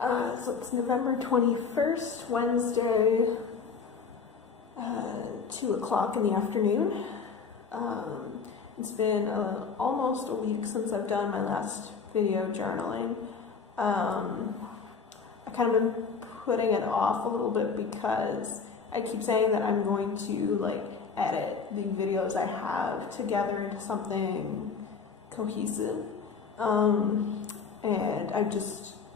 So it's November 21st, Wednesday, 2 o'clock in the afternoon. It's been almost a week since I've done my last video journaling. I kind of been putting it off a little bit because I keep saying that I'm going to edit the videos I have together into something cohesive. And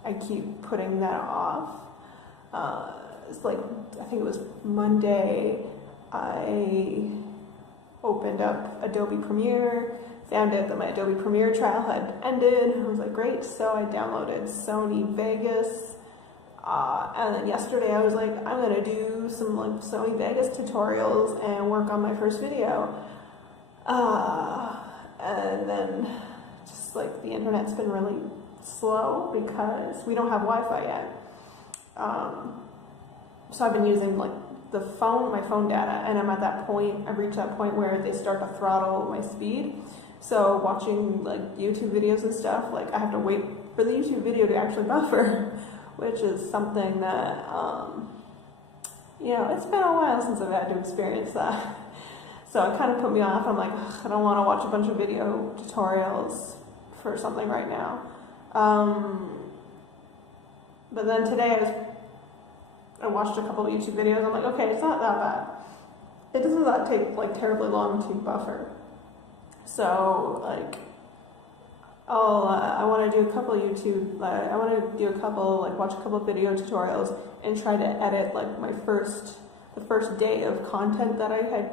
I keep putting that off. It's like, I think it was Monday, I opened up Adobe Premiere, found out that my Adobe Premiere trial had ended. I was like, great, so I downloaded Sony Vegas. And then yesterday I was like, I'm gonna do some Sony Vegas tutorials and work on my first video. And then just the internet's been really slow because we don't have Wi-Fi yet. So I've been using my phone data, and I've reached that point where they start to throttle my speed. So watching YouTube videos and stuff, I have to wait for the YouTube video to actually buffer, which is something that, it's been a while since I've had to experience that. So it kind of put me off. I'm like, I don't want to watch a bunch of video tutorials for something right now. But then today I watched a couple of YouTube videos. I'm like, okay, it's not that bad. It doesn't take terribly long to buffer. So I want to do a couple of watch a couple of video tutorials and try to edit the first day of content that I had,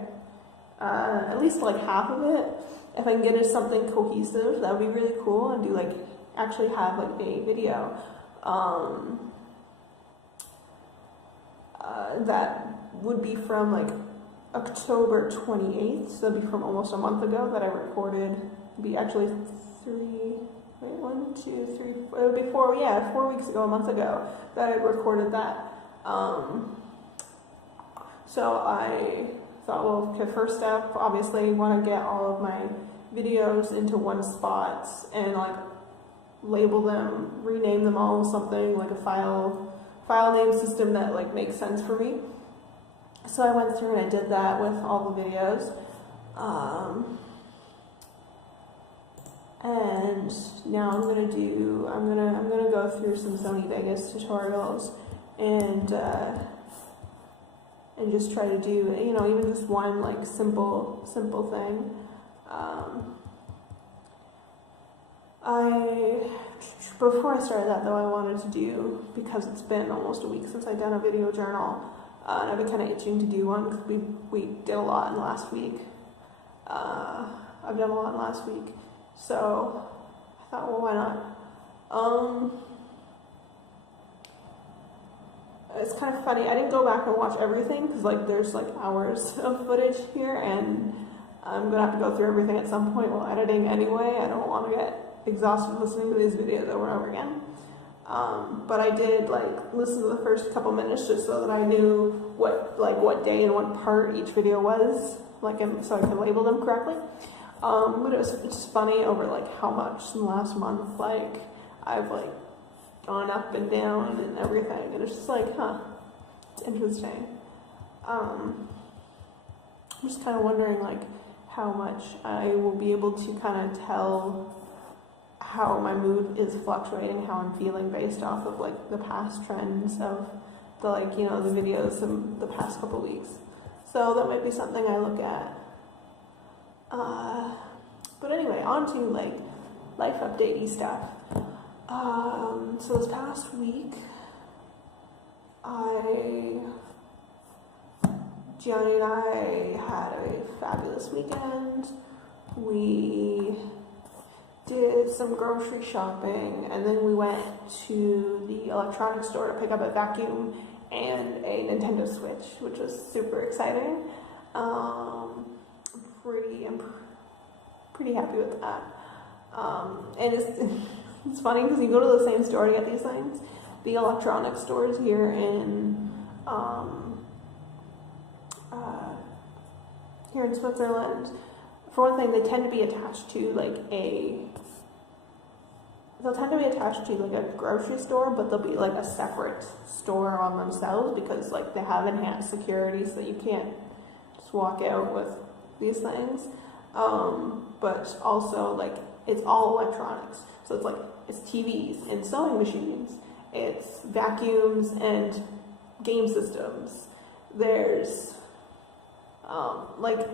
at least half of it. If I can get into something cohesive, that would be really cool, and do actually have a video. That would be from October 28th, so that'd be from almost a month ago that I recorded. It'd be actually 4 weeks ago, a month ago, that I recorded that. So I thought, well, okay, first step, obviously want to get all of my videos into one spot and label them, rename them all something like a file name system that makes sense for me. So I went through and I did that with all the videos. And now I'm gonna go through some Sony Vegas tutorials and just try to do even just one simple thing. Before I started that, though, I wanted to do, because it's been almost a week since I've done a video journal, and I've been kind of itching to do one because we did a lot in last week. I've done a lot in last week, so I thought, well, why not? It's kind of funny. I didn't go back and watch everything because there's hours of footage here, and I'm gonna have to go through everything at some point while editing anyway. I don't want to get exhausted listening to these videos over and over again. But I did listen to the first couple minutes just so that I knew what day and what part each video was, so I could label them correctly. But it was just funny over how much in the last month I've gone up and down and everything, and it's just it's interesting. I'm just kind of wondering how much I will be able to kind of tell how my mood is fluctuating, how I'm feeling based off of the past trends of the the videos in the past couple weeks. So that might be something I look at. But anyway, on to life updatey stuff. So this past week, Gianni and I had a fabulous weekend. We did some grocery shopping, and then we went to the electronics store to pick up a vacuum and a Nintendo Switch, which was super exciting. I'm pretty happy with that. And it's funny because you go to the same store to get these things. The electronics stores here in Switzerland, for one thing, they tend to be attached to they'll tend to be attached to like a grocery store, but they'll be like a separate store on themselves because like they have enhanced security, so you can't just walk out with these things. But also like it's all electronics, so it's like it's TVs and sewing machines, it's vacuums and game systems. There's like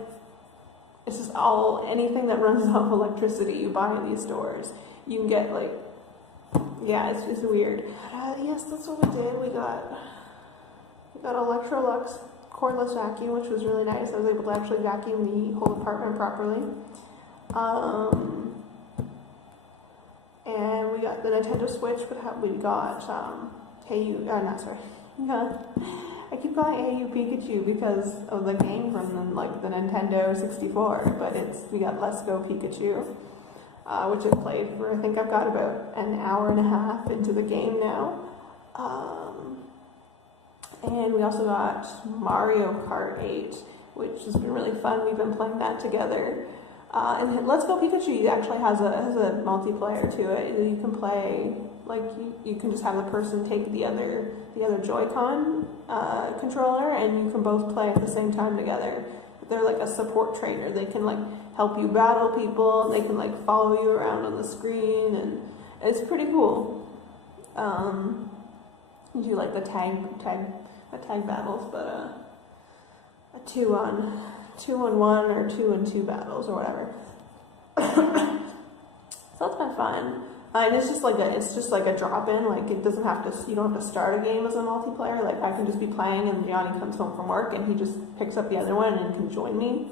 it's just all anything that runs off electricity you buy in these stores. You can get like, yeah, it's weird. Yes, that's what we did. We got Electrolux cordless vacuum, which was really nice. I was able to actually vacuum the whole apartment properly. And we got the Nintendo Switch. We got Hey You. Not sorry. I keep calling it Hey You Pikachu because of the game from the Nintendo 64, but we got Let's Go Pikachu, which I played for. I think I've got about an hour and a half into the game now. And we also got Mario Kart 8, which has been really fun. We've been playing that together. And Let's Go Pikachu actually has a multiplayer to it. You can play, like, you can just have the person take the other Joy-Con controller, and you can both play at the same time together. They're like a support trainer. They can like help you battle people. They can like follow you around on the screen, and it's pretty cool. You do like the tag battles, but a 2-on-1 or 2-on-2 battles or whatever. So that's been fun. And it's just like a drop-in. Like you don't have to start a game as a multiplayer. Like I can just be playing, and Johnny comes home from work, and he just picks up the other one and can join me,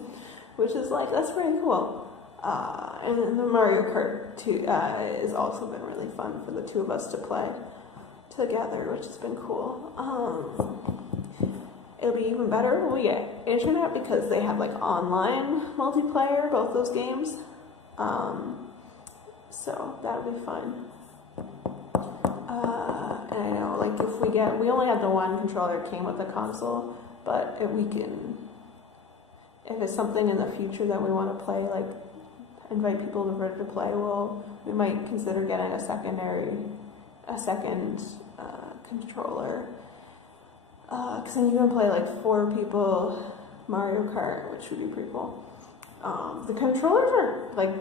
which is like that's pretty cool. And then the Mario Kart 2 has also been really fun for the two of us to play together, which has been cool. It'll be even better when we get internet because they have like online multiplayer, both those games. So that'll be fun. And I know, like, we only have the one controller that came with the console, but if it's something in the future that we want to play, like, invite people over to play, we might consider getting a second controller. Because then you can play, like, 4 people Mario Kart, which would be pretty cool. The controllers are, like,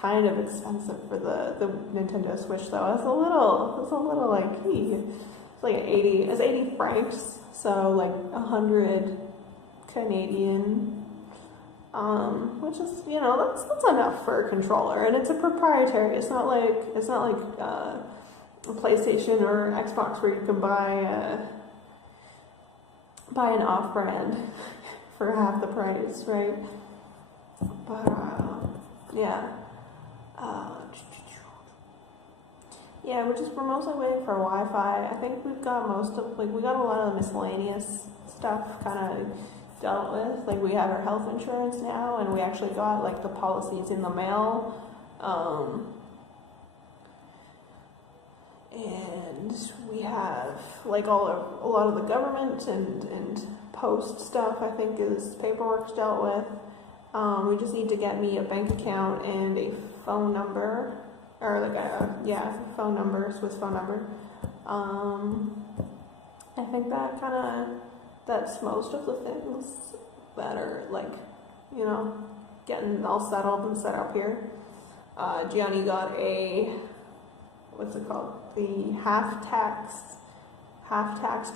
kind of expensive for the Nintendo Switch though. It's a little like it's like 80 francs, so like 100 Canadian, which is that's enough for a controller, and it's a proprietary. It's not like a PlayStation or Xbox where you can buy an off-brand for half the price, right? But yeah. We're mostly waiting for Wi-Fi. I think we got a lot of miscellaneous stuff kind of dealt with. Like we have our health insurance now, and we actually got like the policies in the mail. And we have like a lot of the government and post stuff. I think is paperwork's dealt with. We just need to get me a bank account and a phone number, or like phone number, Swiss phone number. I think that's most of the things that are like, getting all settled and set up here. Gianni got what's it called? The half tax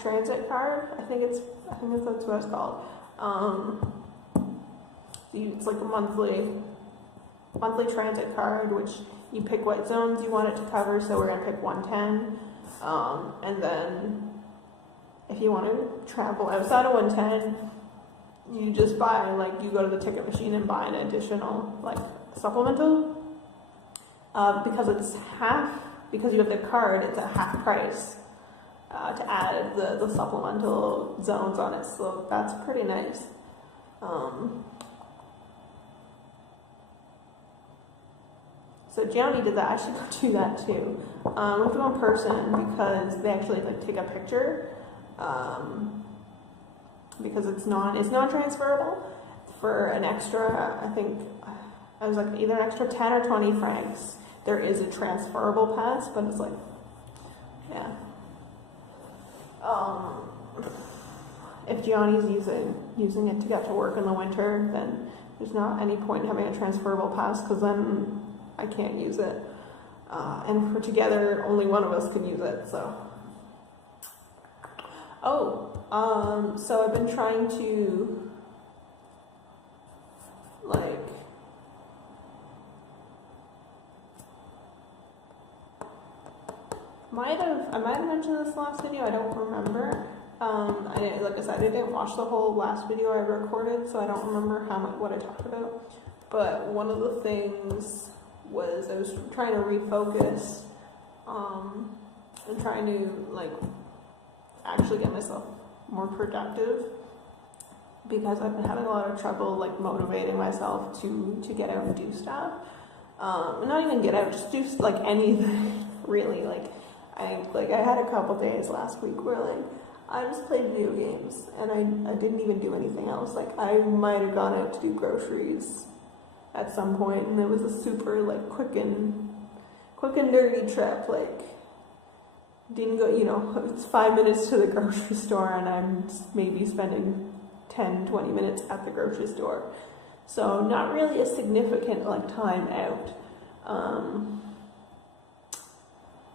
transit card. I think that's what it's called. It's like a monthly transit card, which you pick what zones you want it to cover. So we're gonna pick 110, and then if you want to travel outside of 110, you just you go to the ticket machine and buy an additional supplemental. Because you have the card, it's a half price to add the supplemental zones on it. So that's pretty nice. So Gianni did that. I should go do that too. We have to go in person because they actually take a picture. Because it's non-transferable for an extra. I think I was either an extra 10 or 20 francs. there is a transferable pass, but it's like, yeah. If Gianni's using it to get to work in the winter, then there's not any point in having a transferable pass, because then I can't use it. And for together, only one of us can use it, so. So I've been trying to, like, I might have mentioned this last video, I don't remember. Like I said, I didn't watch the whole last video I recorded, so I don't remember what I talked about. But one of the things was I was trying to refocus, and trying to, like, actually get myself more productive, because I've been having a lot of trouble, like, motivating myself to get out and do stuff. Not even get out, just do, like, anything, really. I had a couple days last week where, like, I just played video games, and I didn't even do anything else. Like, I might have gone out to do groceries at some point, and it was a super, like, quick and dirty trip. Like, didn't go, it's 5 minutes to the grocery store, and I'm maybe spending 10-20 minutes at the grocery store. So not really a significant, like, time out.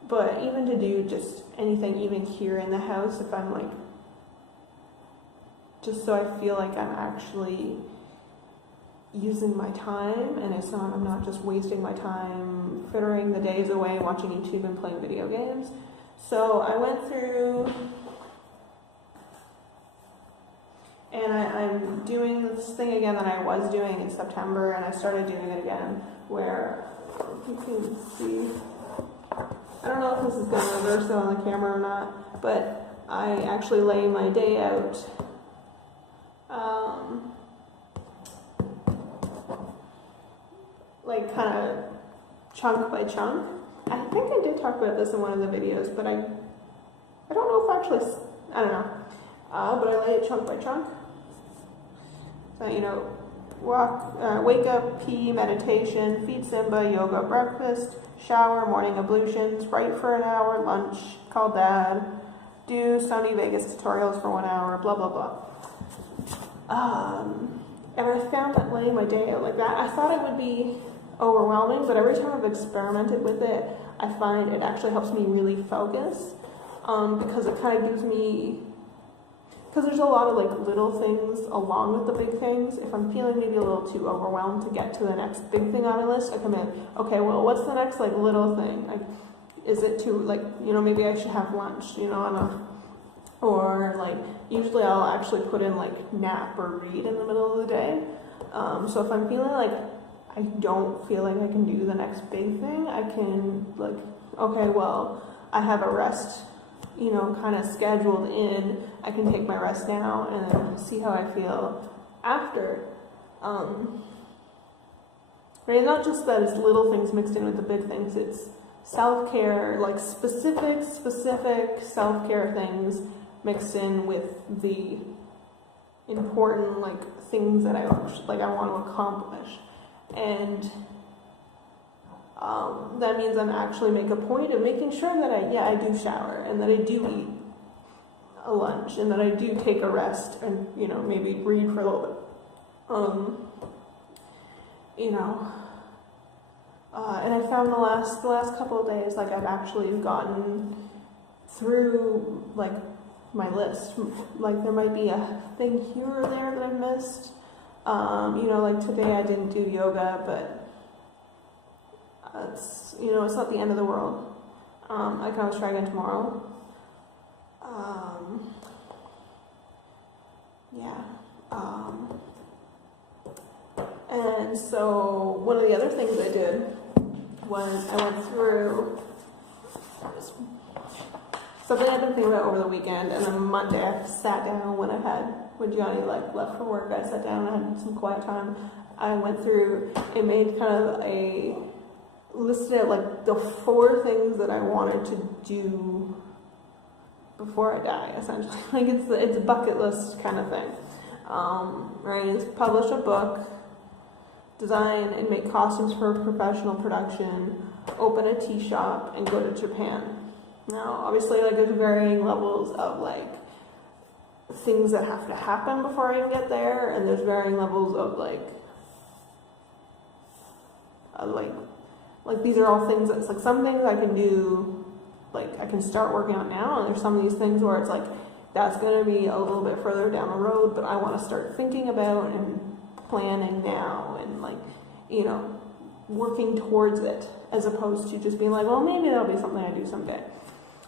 But even to do just anything, even here in the house, if I'm, like, just so I feel like I'm actually using my time, and I'm not just wasting my time frittering the days away watching YouTube and playing video games. So I went through, and I'm doing this thing again that I was doing in September, and I started doing it again, where you can see, I don't know if this is going to reverse it on the camera or not, but I actually lay my day out, like, kind of chunk by chunk. I think I did talk about this in one of the videos, but I don't know if actually, I don't know, but I lay it chunk by chunk. So, wake up, pee, meditation, feed Simba, yoga, breakfast, shower, morning ablutions, write for an hour, lunch, call dad, do Sony Vegas tutorials for 1 hour, blah, blah, blah. And I found that laying my day out like that, I thought it would be overwhelming, but every time I've experimented with it, I find it actually helps me really focus, because it kind of gives me, because there's a lot of, like, little things along with the big things. If I'm feeling maybe a little too overwhelmed to get to the next big thing on my list, I come in, okay, well, what's the next, like, little thing? Like, is it too, like, maybe I should have lunch, or, like, usually I'll actually put in, like, nap or read in the middle of the day. So if I'm feeling like I don't feel like I can do the next big thing, I can, like, okay, well, I have a rest, kind of scheduled in. I can take my rest now and then see how I feel after. Right? Not just that it's little things mixed in with the big things, it's self-care, like specific self-care things mixed in with the important, like, things that I want to accomplish. And that means I'm actually make a point of making sure that I do shower, and that I do eat a lunch, and that I do take a rest, and maybe read for a little bit. And I found the last couple of days, like, I've actually gotten through, like, my list. Like, there might be a thing here or there that I missed. Like today I didn't do yoga, but it's not the end of the world. I can always try again tomorrow. And so one of the other things I did was I went through something I've been thinking about over the weekend, and on Monday I sat down when Gianni left for work. I sat down and I had some quiet time. I went through and made kind of listed out like the 4 things that I wanted to do before I die, essentially. Like it's a bucket list kind of thing. Right? It's publish a book, design and make costumes for professional production, open a tea shop, and go to Japan. Now, obviously, like, there's varying levels of, like, things that have to happen before I can get there, and there's varying levels of, like these are all things that's, like, some things I can do, like, I can start working on now, and there's some of these things where it's, like, that's going to be a little bit further down the road, but I want to start thinking about and planning now, and, like, you know, working towards it, as opposed to just being like, well, maybe that'll be something I do someday.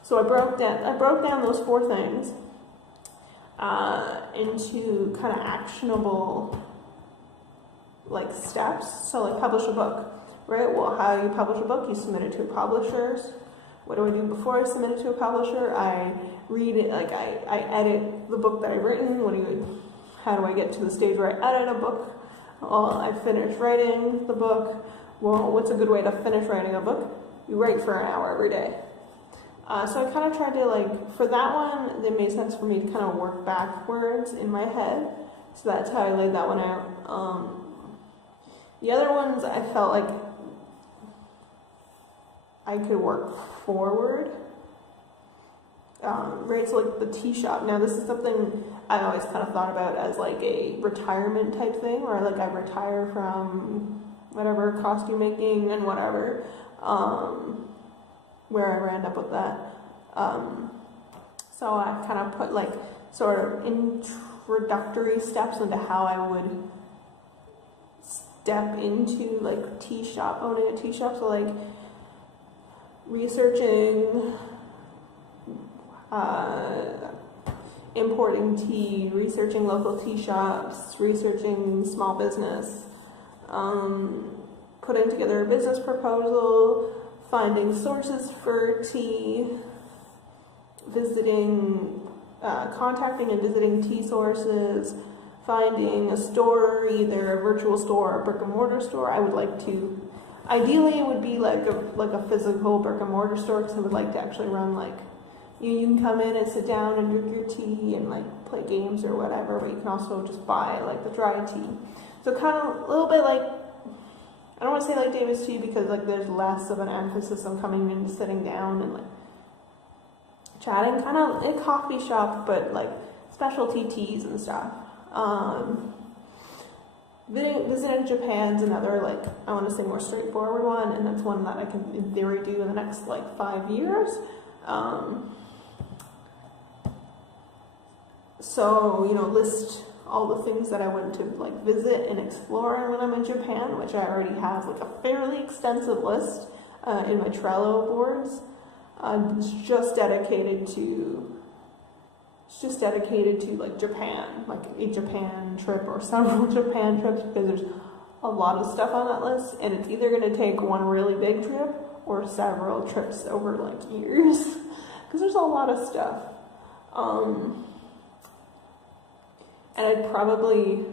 So I broke down those 4 things into kind of actionable, like, steps. So, like, publish a book, right? Well, how do you publish a book? You submit it to publishers. What do I do before I submit it to a publisher? I read it, like, I edit the book that I've written. How do I get to the stage where I edit a book? Well, I finish writing the book. Well, what's a good way to finish writing a book? You write for an hour every day. So I kind of tried to, like, for that one, it made sense for me to kind of work backwards in my head. So that's how I laid that one out. The other ones, I felt like I could work forward. Right, so, like, the tea shop. Now, this is something I always kind of thought about as, like, a retirement type thing, where, like, I retire from whatever, costume making and whatever, wherever I end up with that. So I kind of put, like, sort of introductory steps into how I would step into, like, owning a tea shop. So, like, researching importing tea, researching local tea shops, researching small business, putting together a business proposal, finding sources for tea, contacting and visiting tea sources, finding a store, either a virtual store or a brick and mortar store. I would like to, ideally it would be like a physical brick and mortar store, because I would like to actually run, like, you can come in and sit down and drink your tea and, like, play games or whatever, but you can also just buy, like, the dry tea. So kind of a little bit like, I don't want to say like David's Tea, because, like, there's less of an emphasis on coming in and sitting down and, like, chatting, kind of a coffee shop, but, like, specialty teas and stuff. Visiting Japan's another, like, I want to say more straightforward one, and that's one that I can, in theory, do in the next, like, 5 years. So, you know, list all the things that I want to, like, visit and explore when I'm in Japan, which I already have, like, a fairly extensive list in my Trello boards. It's just dedicated to like Japan, like a Japan trip or several Japan trips, because there's a lot of stuff on that list, and it's either going to take one really big trip or several trips over, like, years, because there's a lot of stuff. And I'd probably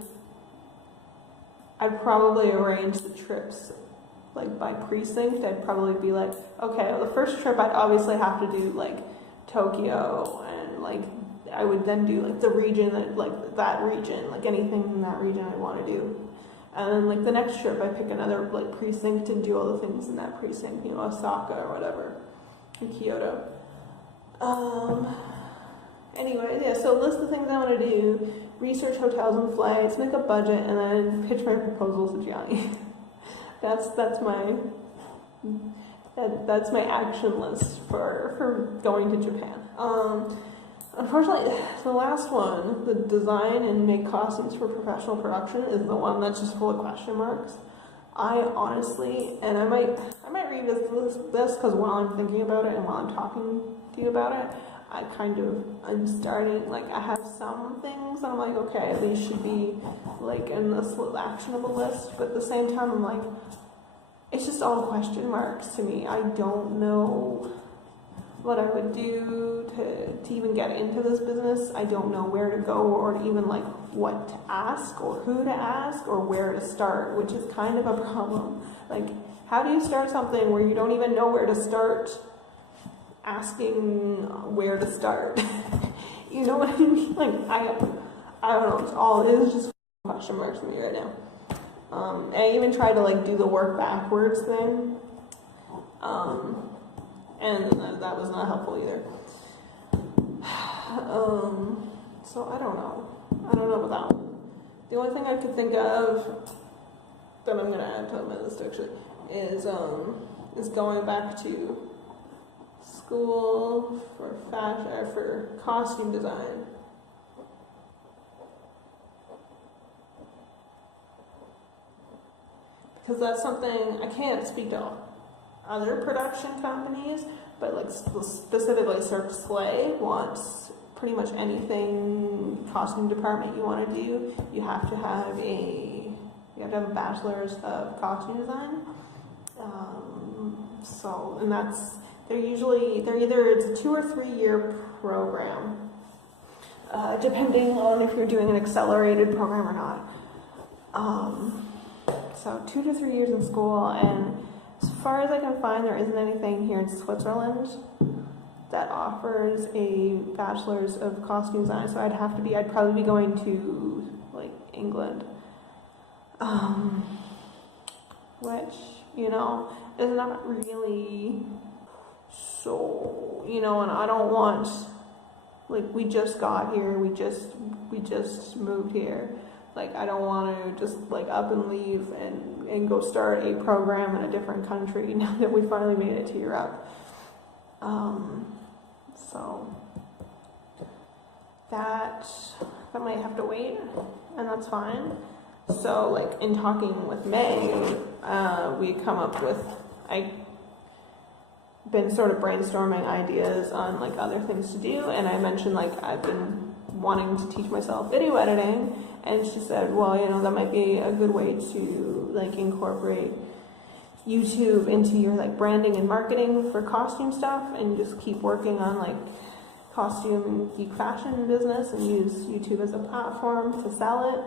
arrange the trips, like, by precinct. I'd probably be like, okay, well, the first trip I'd obviously have to do, like, Tokyo, and, like, I would then do, like, the region, that region, like, anything in that region I want to do. And then, like, the next trip I pick another, like, precinct and do all the things in that precinct, you know, Osaka or whatever, or Kyoto. Anyway, yeah, so list the things I want to do, research hotels and flights, make a budget, and then pitch my proposals to Gianni. That's my action list for going to Japan. Unfortunately, the last one, the design and make costumes for professional production, is the one that's just full of question marks. I honestly, and I might revisit this, because while I'm thinking about it and while I'm talking to you about it, I'm starting, like, I have some things that I'm like, okay, these should be, like, in this actionable list, but at the same time, I'm like, it's just all question marks to me. I don't know what I would do to even get into this business. I don't know where to go, or even, like, what to ask, or who to ask, or where to start, which is kind of a problem. Like, how do you start something where you don't even know where to start? Asking where to start. You know what I mean? Like, I don't know, it is just question marks for me right now. I even tried to like do the work backwards thing, and that was not helpful either. So I don't know. I don't know about that one. The only thing I could think of that I'm gonna add to my list actually is going back to school for fashion for costume design. Because that's something I can't speak to other production companies, but like specifically Cirque du Soleil wants pretty much anything costume department you want to do. You have to have a bachelor's of costume design. And they're either it's a 2 or 3 year program, depending on if you're doing an accelerated program or not. So 2 to 3 years in school, and as far as I can find, there isn't anything here in Switzerland that offers a bachelor's of costume design. So I'd probably be going to like England, which is not really so, and I don't want, like, we just got here, we just moved here. Like, I don't want to just like up and leave and go start a program in a different country now that we finally made it to Europe. So that might have to wait, and that's fine. So like in talking with May, we come up with, I've been sort of brainstorming ideas on like other things to do, and I mentioned like I've been wanting to teach myself video editing, and she said, well, that might be a good way to like incorporate YouTube into your like branding and marketing for costume stuff, and just keep working on like costume and geek fashion business and use YouTube as a platform to sell it.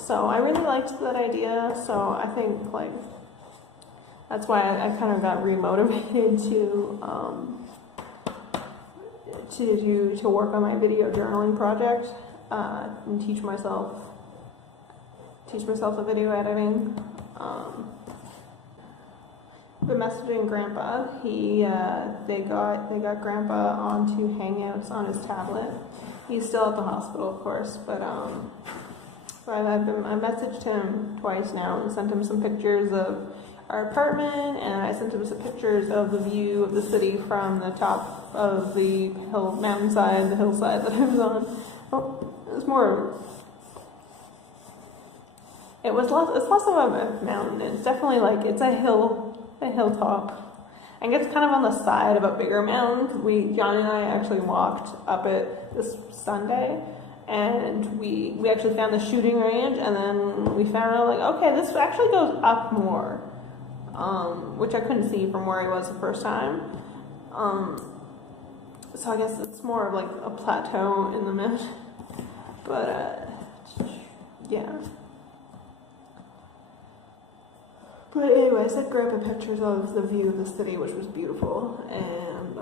So I really liked that idea. So I think like that's why I kind of got remotivated to work on my video journaling project, and teach myself the video editing. Been messaging Grandpa. They got Grandpa onto Hangouts on his tablet. He's still at the hospital, of course, but so I messaged him twice now and sent him some pictures of our apartment, and I sent him some pictures of the view of the city from the top of the mountainside, the hillside that I was on. Oh, it's less of a mountain. It's definitely like it's a hilltop, and it's kind of on the side of a bigger mountain. John and I actually walked up it this Sunday, and we actually found the shooting range, and then we found out like, okay, this actually goes up more, which I couldn't see from where I was the first time. So I guess it's more of like a plateau in the mountain, but yeah. But anyway, I sent Grandpa pictures of the view of the city, which was beautiful, and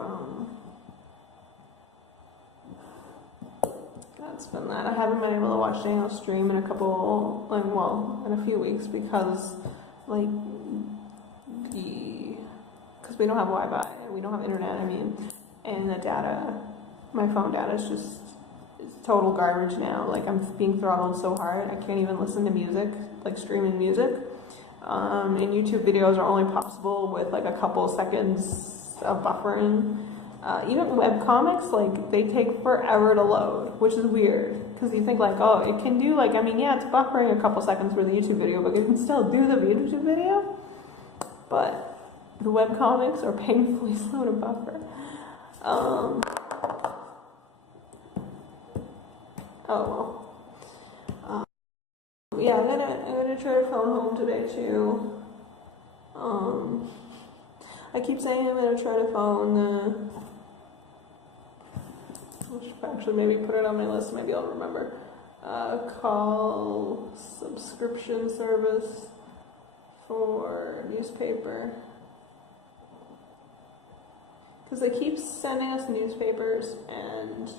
that's been that. I haven't been able to watch Daniel stream in a few weeks because we don't have Wi-Fi, we don't have internet, and the data, my phone data is total garbage now. Like, I'm being throttled so hard, I can't even listen to music, like streaming music. And YouTube videos are only possible with like a couple seconds of buffering. Even webcomics, like, they take forever to load, which is weird, because you think like, oh, it can do like, it's buffering a couple seconds for the YouTube video, but it can still do the YouTube video. But the webcomics are painfully slow to buffer. Oh well. Yeah, I'm gonna try to phone home today too. I keep saying I'm gonna try to phone I should actually maybe put it on my list, maybe I'll remember. Call subscription service for newspaper. Because they keep sending us newspapers, and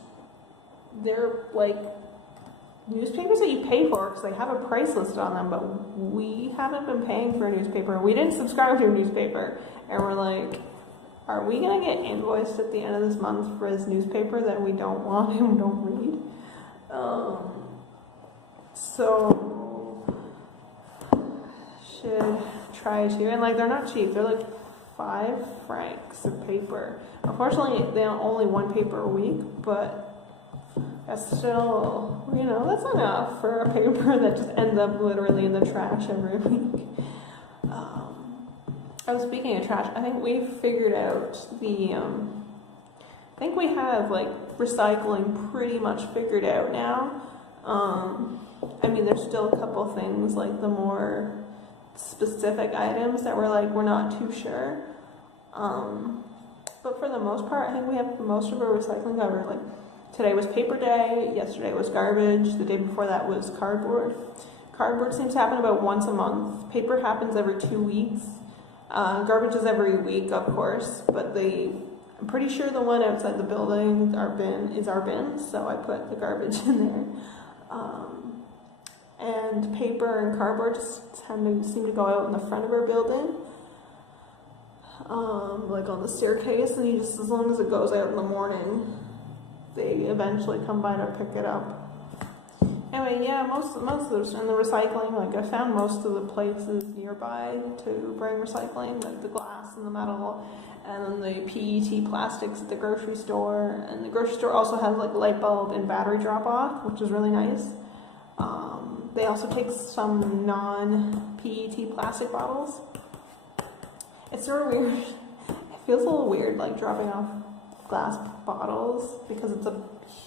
they're like newspapers that you pay for because they have a price listed on them, but we haven't been paying for a newspaper. We didn't subscribe to a newspaper, and we're like, are we gonna get invoiced at the end of this month for this newspaper that we don't want and we don't read? So should try to, and like they're not cheap. They're like 5 francs a paper. Unfortunately, they are only 1 paper a week, but that's still, you know, that's enough for a paper that just ends up literally in the trash every week. I was speaking of trash. I think we figured out the. I think we have like recycling pretty much figured out now. I mean, there's still a couple things like the more specific items that we're not too sure. But for the most part, I think we have most of our recycling covered. Like today was paper day, yesterday was garbage, the day before that was cardboard. Cardboard seems to happen about once a month. Paper happens every 2 weeks. Garbage is every week, of course, but I'm pretty sure the one outside the building, is our bin, so I put the garbage in there. And paper and cardboard just seem to go out in the front of our building, like on the staircase, and as long as it goes out in the morning, they eventually come by to pick it up. Anyway, yeah, most of those, and the recycling, like I found most of the places nearby to bring recycling, like the glass and the metal, and then the PET plastics at the grocery store. And the grocery store also has like light bulb and battery drop off, which is really nice. They also take some non-PET plastic bottles. It's sort of weird. It feels a little weird, like dropping off glass bottles, because it's a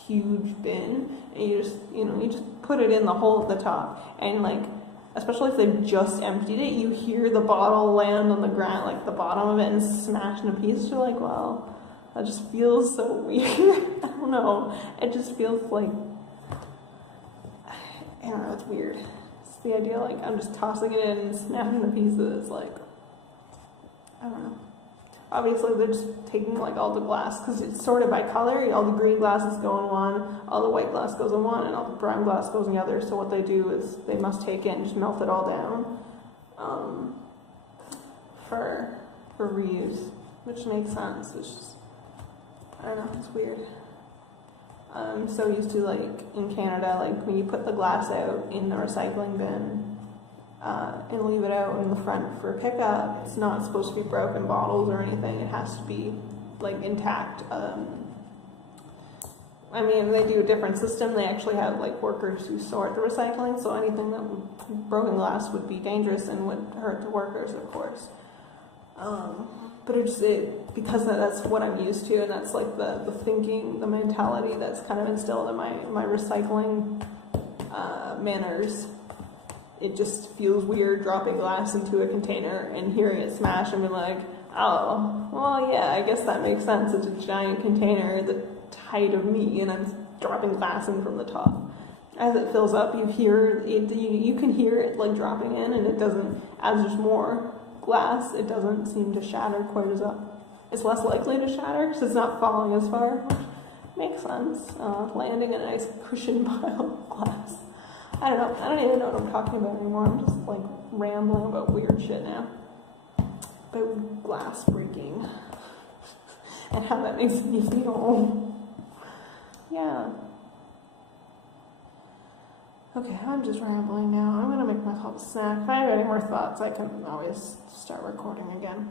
huge bin, and you just put it in the hole at the top, and like, especially if they've just emptied it, you hear the bottle land on the ground, like the bottom of it, and smash into pieces. You're like, well, that just feels so weird. I don't know. It just feels like, I don't know, it's weird. It's the idea, like, I'm just tossing it in and smashing the pieces, like, I don't know. Obviously, they're just taking, like, all the glass, because it's sorted by color. All the green glass is going one, all the white glass goes in one, and all the brown glass goes in the other. So what they do is they must take it and just melt it all down for reuse, which makes sense. It's just, I don't know, it's weird. I'm so used to, like, in Canada, like, when you put the glass out in the recycling bin and leave it out in the front for pickup, it's not supposed to be broken bottles or anything. It has to be, like, intact. I mean, they do a different system. They actually have, like, workers who sort the recycling, so anything that broken glass would be dangerous and would hurt the workers, of course. But because that's what I'm used to, and that's like the thinking, the mentality that's kind of instilled in my recycling manners. It just feels weird dropping glass into a container and hearing it smash and be like, oh, well, yeah, I guess that makes sense. It's a giant container the height of me, and I'm dropping glass in from the top. As it fills up, you hear it. You can hear it like dropping in, and it doesn't. As there's more glass, it doesn't seem to shatter quite as up. It's less likely to shatter because it's not falling as far, which makes sense. Landing in a nice cushioned pile of glass. I don't know. I don't even know what I'm talking about anymore. I'm just like rambling about weird shit now. About glass breaking and how that makes me feel. Yeah. Okay, I'm just rambling now. I'm gonna make myself a snack. If I have any more thoughts, I can always start recording again.